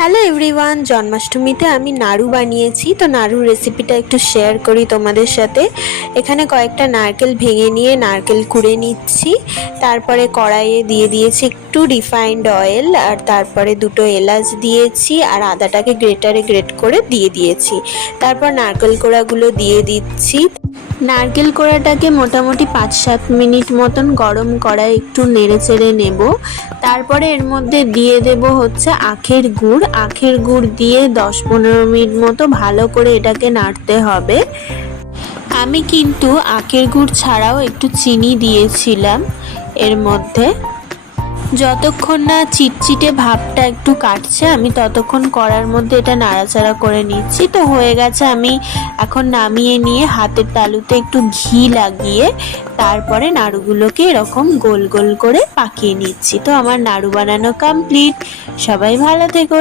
Hello everyone, জন্মাষ্টমীতে আমি নাড়ু বানিয়েছি। তো নাড়ুর রেসিপিটা একটু শেয়ার করি তোমাদের সাথে। এখানে কয়েকটা নারকেল ভেঙে নিয়ে নারকেল কুড়ে নিচ্ছি। তারপরে কড়াইয়ে দিয়ে দিয়েছি একটু রিফাইন্ড অয়েল, আর তারপরে দুটো এলাচ দিয়েছি, আর আদাটাকে গ্রেটারে গ্রেট করে দিয়ে দিয়েছি। তারপর নারকেল কোড়াগুলো দিয়ে দিচ্ছি। নারকেল কোড়াটাকে মোটামুটি 5-7 মিনিট মতন গরম কড়াই একটু নেড়ে চেড়ে নেব। তারপরে এর মধ্যে দিয়ে দেব হচ্ছে আখের গুড়। আখের গুড় দিয়ে 10-15 মিনিট মতো ভালো করে এটাকে নাড়তে হবে। আমি কিন্তু আখের গুড় ছাড়াও একটু চিনি দিয়েছিলাম এর মধ্যে। যতক্ষণ না চিটচিটে ভাবটা একটু কাটছে আমি ততক্ষণ কড়ার মধ্যে এটা নাড়াচাড়া করে নিচ্ছি। তো হয়ে গেছে, আমি এখন নামিয়ে নিয়ে হাতের তালুতে একটু ঘি লাগিয়ে তারপরে নাড়ুগুলোকে এরকম গোল গোল করে পাকিয়ে নিচ্ছি। তো আমার নাড়ু বানানো কমপ্লিট। সবাই ভালো থেকো।